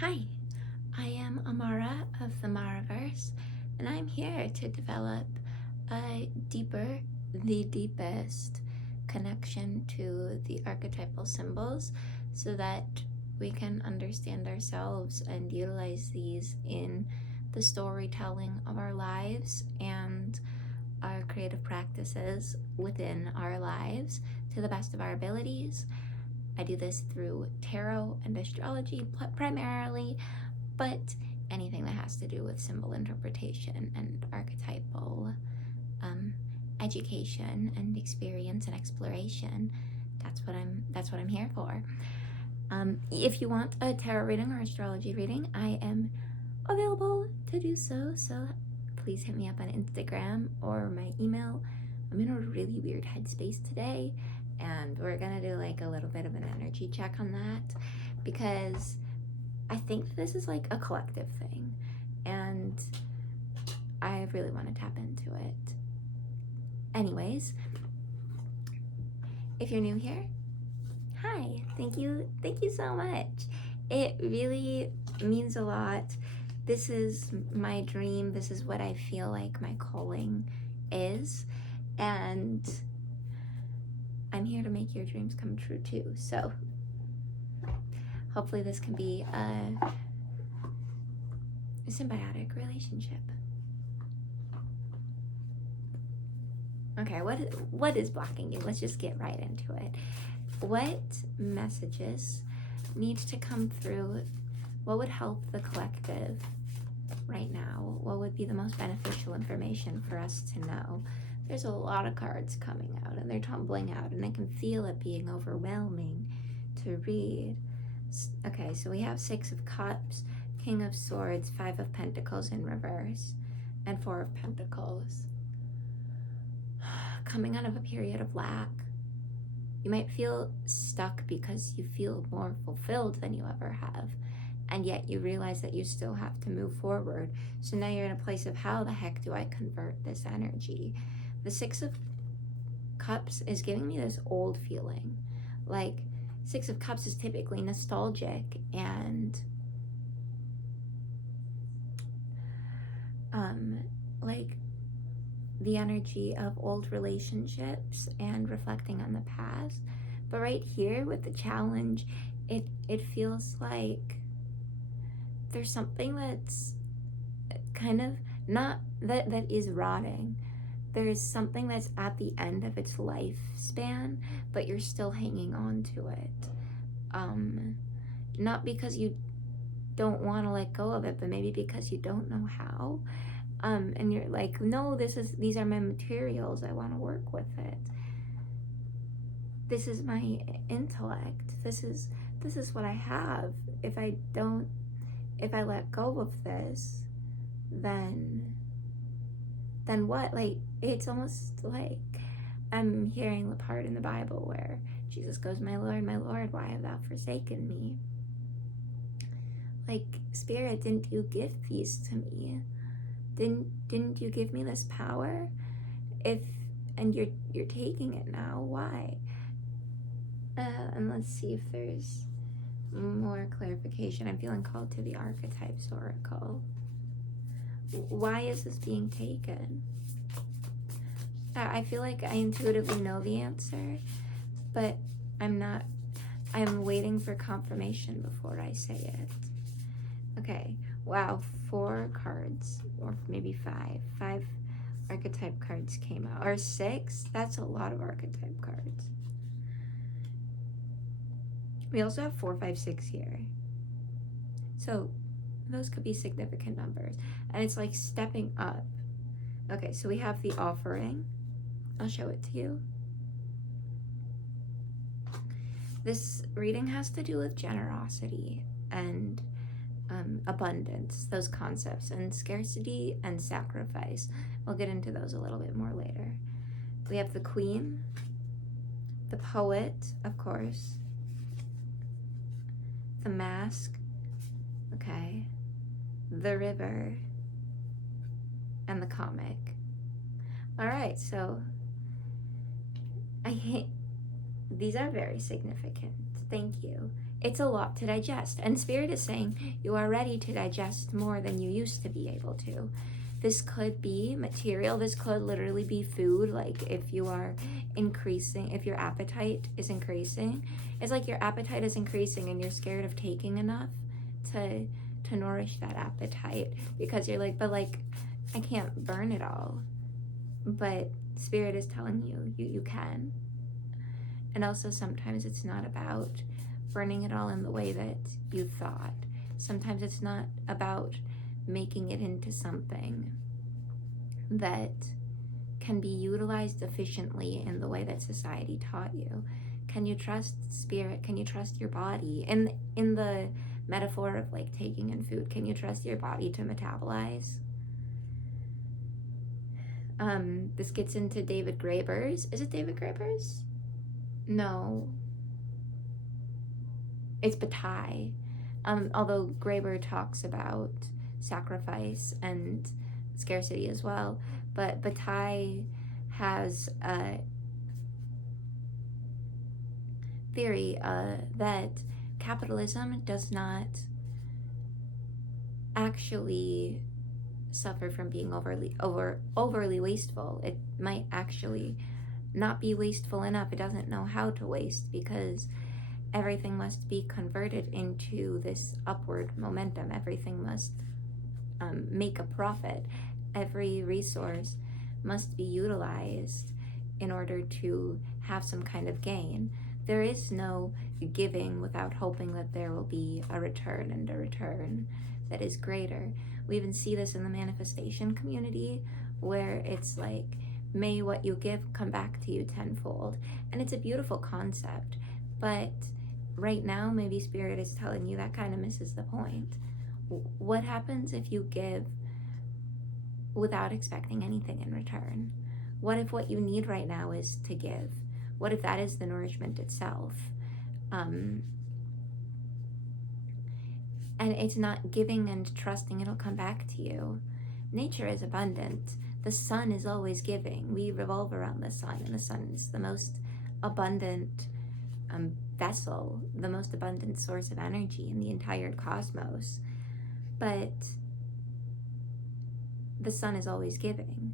Hi, I am Amara of the Maraverse, and I'm here to develop the deepest connection to the archetypal symbols so that we can understand ourselves and utilize these in the storytelling of our lives and our creative practices within our lives to the best of our abilities. I do this through tarot and astrology primarily, but anything that has to do with symbol interpretation and archetypal education and experience and exploration, that's what I'm here for. If you want a tarot reading or astrology reading, I am available to do so. So please hit me up on Instagram or my email. I'm in a really weird headspace today, and we're gonna do like a little bit of an energy check on that because I think this is like a collective thing and I really want to tap into it. Anyways, if you're new here, hi, thank you so much. It really means a lot. This is my dream. This is what I feel like my calling is, and I'm here to make your dreams come true too. So hopefully this can be a symbiotic relationship. Okay, what is blocking you? Let's just get right into it. What messages need to come through? What would help the collective right now? What would be the most beneficial information for us to know? There's a lot of cards coming out and they're tumbling out, and I can feel it being overwhelming to read. Okay, so we have 6 of Cups, King of Swords, 5 of Pentacles in reverse, and 4 of Pentacles. Coming out of a period of lack. You might feel stuck because you feel more fulfilled than you ever have, and yet you realize that you still have to move forward. So now you're in a place of, how the heck do I convert this energy? The 6 of Cups is giving me this old feeling. Like, 6 of Cups is typically nostalgic and like the energy of old relationships and reflecting on the past. But right here with the challenge, it feels like there's something that's kind of not that is rotting. There's something that's at the end of its lifespan, but you're still hanging on to it. Not because you don't want to let go of it, but maybe because you don't know how. And you're like, no, these are my materials. I want to work with it. This is my intellect. This is what I have. If I let go of this, then what? Like, it's almost like I'm hearing the part in the Bible where Jesus goes, my Lord, why have thou forsaken me? Like, Spirit, didn't you give these to me? Didn't you give me this power? And you're taking it now, why? And let's see if there's more clarification. I'm feeling called to the Archetypes Oracle. Why is this being taken? I feel like I intuitively know the answer, but I'm waiting for confirmation before I say it. Okay, wow, 4 cards, or maybe 5. 5 archetype cards came out, or 6. That's a lot of archetype cards. We also have 4, 5, 6 here. So those could be significant numbers. And it's like stepping up. Okay, so we have the offering. I'll show it to you. This reading has to do with generosity and abundance, those concepts, and scarcity and sacrifice. We'll get into those a little bit more later. We have the Queen, the Poet, of course, the Mask, okay, the River, and the Comic. All right, so these are very significant. Thank you. it's a lot to digest. And Spirit is saying you are ready to digest more than you used to be able to. This could be material. This could literally be food. Like if you are increasing, if your appetite is increasing, it's like your appetite is increasing and you're scared of taking enough to nourish that appetite, because you're like, but like, I can't burn it all. But Spirit is telling you can. And also sometimes it's not about burning it all in the way that you thought. Sometimes it's not about making it into something that can be utilized efficiently in the way that society taught you. Can you trust Spirit? Can you trust your body? In the metaphor of like taking in food, can you trust your body to metabolize? This gets into David Graeber's. Is it David Graeber's? No. It's Bataille. Although Graeber talks about sacrifice and scarcity as well. But Bataille has a theory that capitalism does not actually suffer from being overly wasteful. It might actually not be wasteful enough. It doesn't know how to waste, because everything must be converted into this upward momentum. Everything must make a profit. Every resource must be utilized in order to have some kind of gain. There is no giving without hoping that there will be a return, and a return that is greater. We even see this in the manifestation community, where it's like, may what you give come back to you tenfold. And it's a beautiful concept, but right now maybe Spirit is telling you that kind of misses the point. What happens if you give without expecting anything in return? What if what you need right now is to give? What if that is the nourishment itself? And it's not giving and trusting it'll come back to you. Nature is abundant. The sun is always giving. We revolve around the sun, and the sun is the most abundant vessel, the most abundant source of energy in the entire cosmos. But the sun is always giving.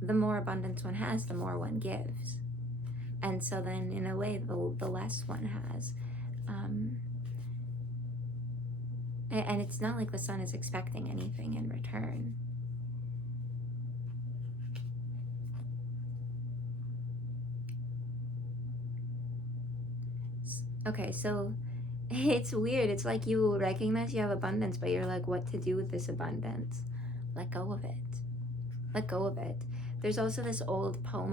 The more abundance one has, the more one gives. And so then, in a way, the less one has. And it's not like the sun is expecting anything in return. Okay, so it's weird. It's like you recognize you have abundance, but you're like, what to do with this abundance? Let go of it. Let go of it. There's also this old poem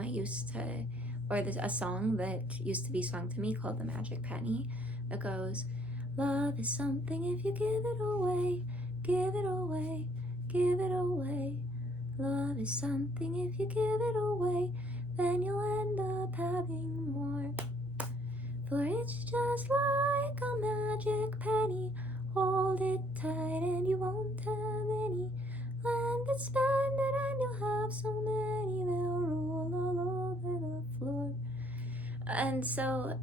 there's a song that used to be sung to me called The Magic Penny, that goes, love is something if you give it away, give it away, give it away. Love is something if you give it away, then you'll end up having more. For it's just like a magic penny, hold it tight and you won't have any. Lend it, spend it, and you'll have so many, they'll roll all over the floor. And so,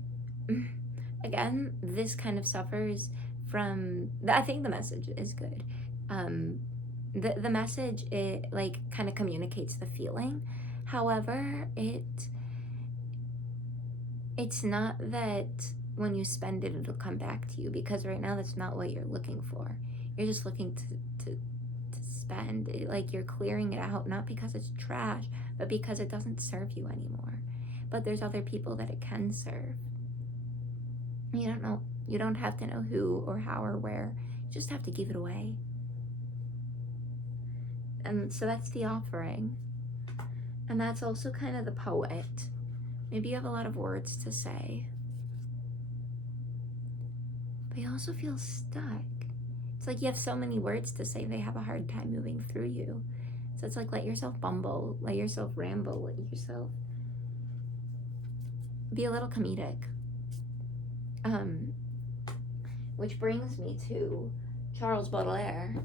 again, this kind of suffers from, I think the message is good. The message, it like kind of communicates the feeling. However, it's not that when you spend it, it'll come back to you, because right now that's not what you're looking for. You're just looking to spend it, like you're clearing it out, not because it's trash, but because it doesn't serve you anymore. But there's other people that it can serve. You don't know, you don't have to know who or how or where, you just have to give it away. And so that's the offering. And that's also kind of the poet. Maybe you have a lot of words to say, but you also feel stuck. It's like you have so many words to say, they have a hard time moving through you. So it's like, let yourself bumble, let yourself ramble, let yourself be a little comedic. Which brings me to Charles Baudelaire,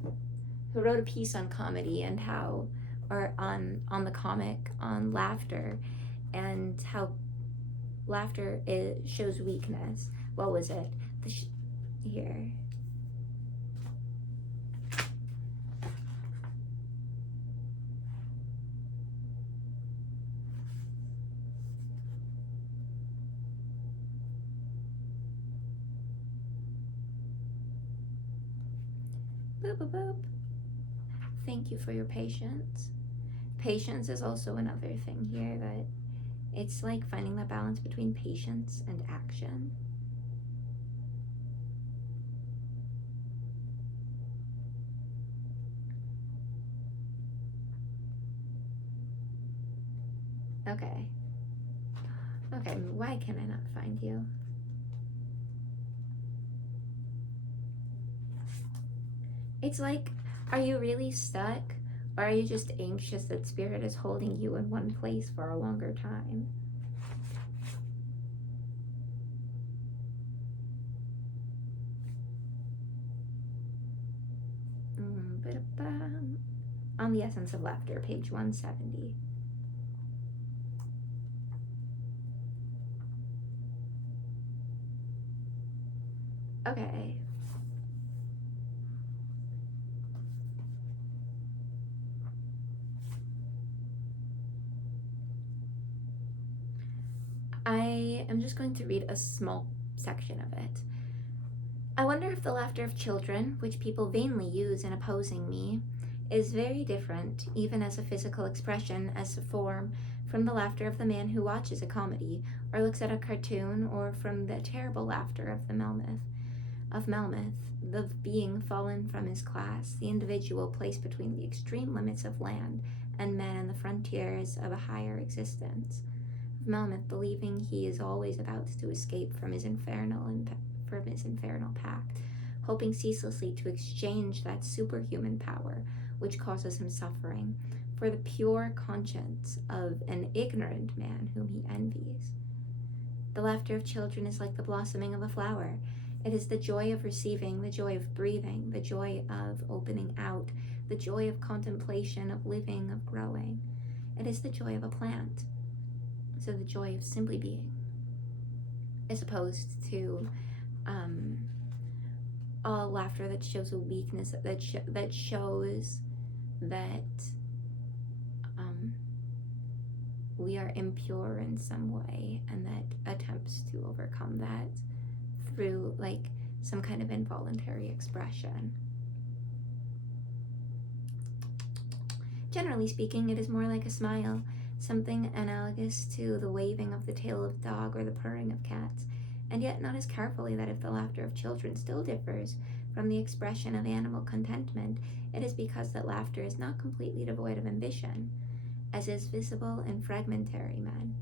who wrote a piece on comedy and how, or on the comic, on laughter, and how laughter shows weakness. What was it? here. Boop, boop, boop. Thank you for your patience. Patience is also another thing here, that it's like finding that balance between patience and action. Okay. Okay, why can I not find you? It's like, are you really stuck? Or are you just anxious that Spirit is holding you in one place for a longer time? On the Essence of Laughter, page 170. Okay. I am just going to read a small section of it. I wonder if the laughter of children, which people vainly use in opposing me, is very different, even as a physical expression, as a form, from the laughter of the man who watches a comedy, or looks at a cartoon, or from the terrible laughter of the Melmoth, the being fallen from his class, the individual placed between the extreme limits of land and men and the frontiers of a higher existence. Of Melmoth, believing he is always about to escape from his infernal pact, hoping ceaselessly to exchange that superhuman power which causes him suffering for the pure conscience of an ignorant man whom he envies. The laughter of children is like the blossoming of a flower. It is the joy of receiving, the joy of breathing, the joy of opening out, the joy of contemplation, of living, of growing. It is the joy of a plant. So the joy of simply being, as opposed to a laughter that shows a weakness, that shows that we are impure in some way, and that attempts to overcome that through like some kind of involuntary expression. Generally speaking, it is more like a smile, something analogous to the waving of the tail of a dog or the purring of cats, and yet not as carefully that if the laughter of children still differs from the expression of animal contentment, it is because that laughter is not completely devoid of ambition, as is visible in fragmentary men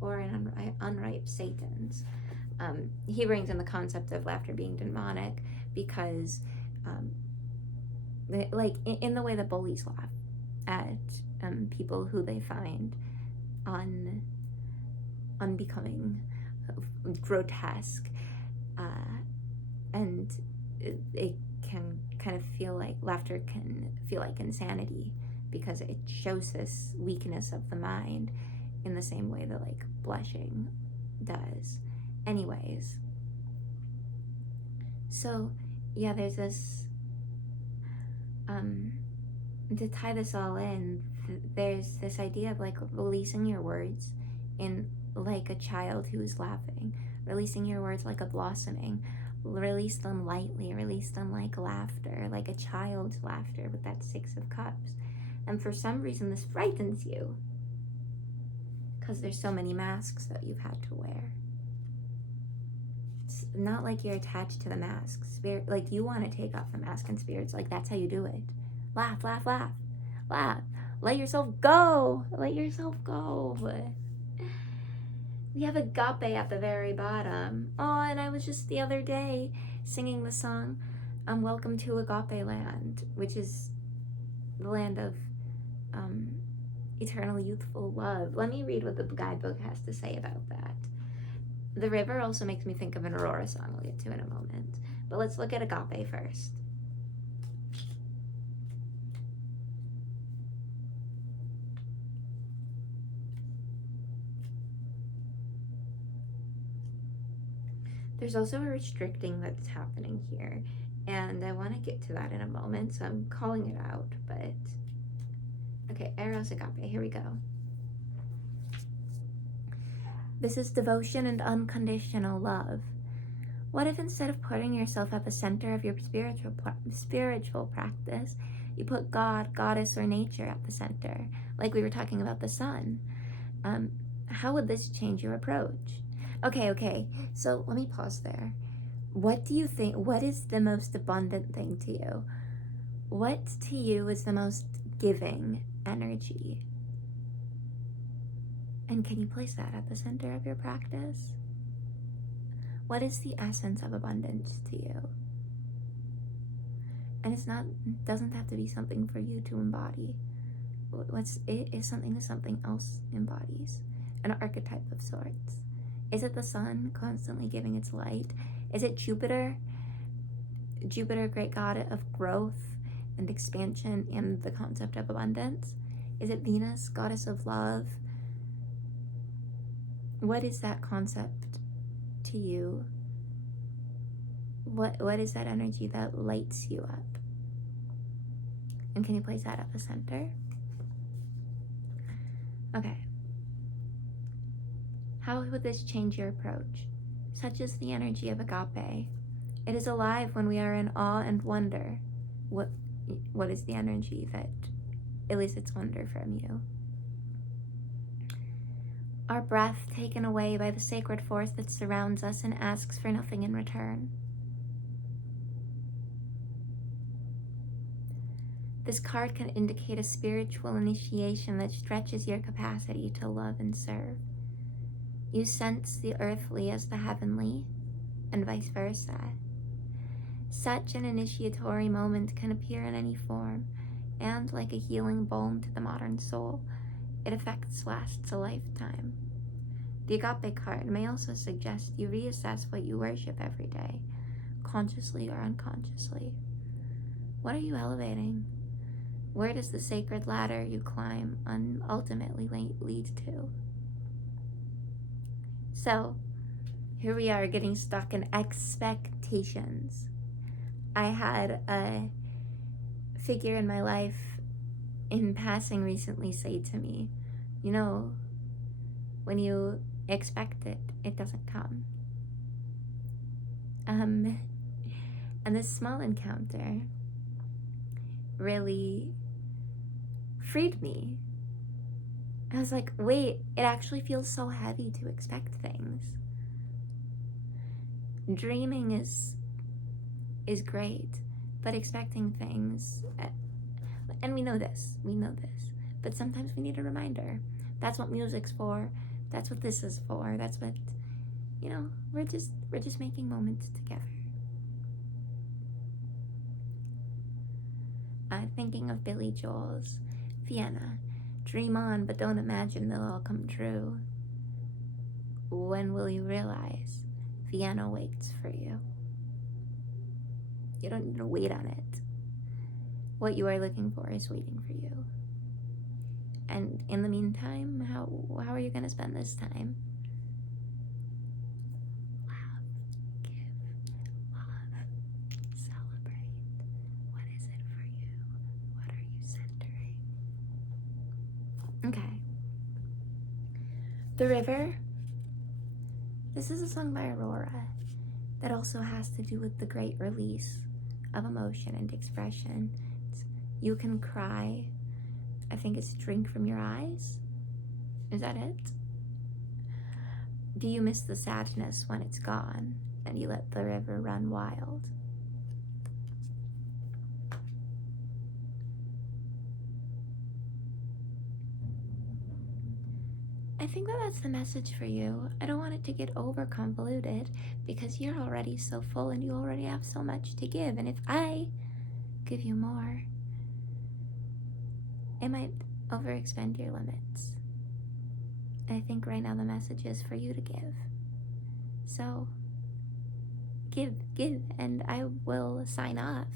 or in unripe satans. He brings in the concept of laughter being demonic because, like, in the way that bullies laugh at people who they find unbecoming, grotesque, and it can kind of feel like laughter can feel like insanity because it shows this weakness of the mind in the same way that like blushing does. Anyways, so yeah, there's this to tie this all in, there's this idea of like releasing your words in like a child who's laughing, releasing your words like a blossoming, release them lightly, release them like laughter, like a child's laughter with that 6 of Cups. And for some reason this frightens you because there's so many masks that you've had to wear. It's not like you're attached to the mask. Spirit, like you want to take off the mask, and Spirit's like, that's how you do it. Laugh, laugh, laugh, laugh. Let yourself go. Let yourself go. We have agape at the very bottom. Oh, and I was just the other day singing the song, Welcome to Agape Land, which is the land of eternal youthful love. Let me read what the guidebook has to say about that. The river also makes me think of an Aurora song we'll get to in a moment. But let's look at agape first. There's also a restricting that's happening here, and I want to get to that in a moment, so I'm calling it out, but okay, Eros Agape, here we go. This is devotion and unconditional love. What if instead of putting yourself at the center of your spiritual practice, you put God, goddess, or nature at the center, like we were talking about the sun? How would this change your approach? Okay, so let me pause there. What do you think, what is the most abundant thing to you? What to you is the most giving energy? And can you place that at the center of your practice? What is the essence of abundance to you? And doesn't have to be something for you to embody. It is something that something else embodies, an archetype of sorts. Is it the sun constantly giving its light? Is it Jupiter, great god of growth and expansion and the concept of abundance? Is it Venus, goddess of love? What is that concept to you? What is that energy that lights you up? And can you place that at the center? Okay. How would this change your approach? Such is the energy of agape. It is alive when we are in awe and wonder. What is the energy that elicits wonder from you? Our breath taken away by the sacred force that surrounds us and asks for nothing in return. This card can indicate a spiritual initiation that stretches your capacity to love and serve. You sense the earthly as the heavenly, and vice versa. Such an initiatory moment can appear in any form, and like a healing balm to the modern soul, its effects lasts a lifetime. The agape card may also suggest you reassess what you worship every day, consciously or unconsciously. What are you elevating? Where does the sacred ladder you climb ultimately lead to? So, here we are getting stuck in expectations. I had a figure in my life in passing recently say to me, you know, when you expect it, it doesn't come. And this small encounter really freed me. I was like, wait, it actually feels so heavy to expect things. Dreaming is great, but expecting things, and we know this, but sometimes we need a reminder. That's what music's for. That's what this is for. That's what, we're just making moments together. Thinking of Billy Joel's Vienna. Dream on, but don't imagine they'll all come true. When will you realize Vienna waits for you? You don't need to wait on it. What you are looking for is waiting for you. And in the meantime, how are you going to spend this time? Laugh, give, love, celebrate. What is it for you? What are you centering? Okay. The River. This is a song by Aurora that also has to do with the great release of emotion and expression. You can cry. I think it's drink from your eyes. Is that it? Do you miss the sadness when it's gone and you let the river run wild? I think that's the message for you. I don't want it to get over convoluted because you're already so full and you already have so much to give. And if I give you more, it might overextend your limits. I think right now the message is for you to give. So give, and I will sign off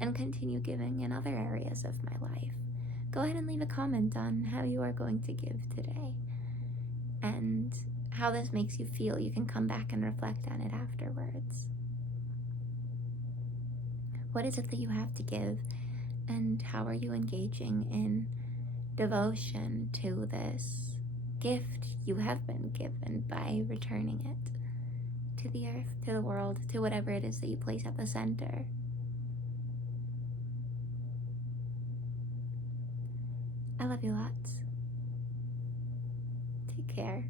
and continue giving in other areas of my life. Go ahead and leave a comment on how you are going to give today. And how this makes you feel. You can come back and reflect on it afterwards. What is it that you have to give, and how are you engaging in devotion to this gift you have been given by returning it to the earth, to the world, to whatever it is that you place at the center? I love you lots. Take care.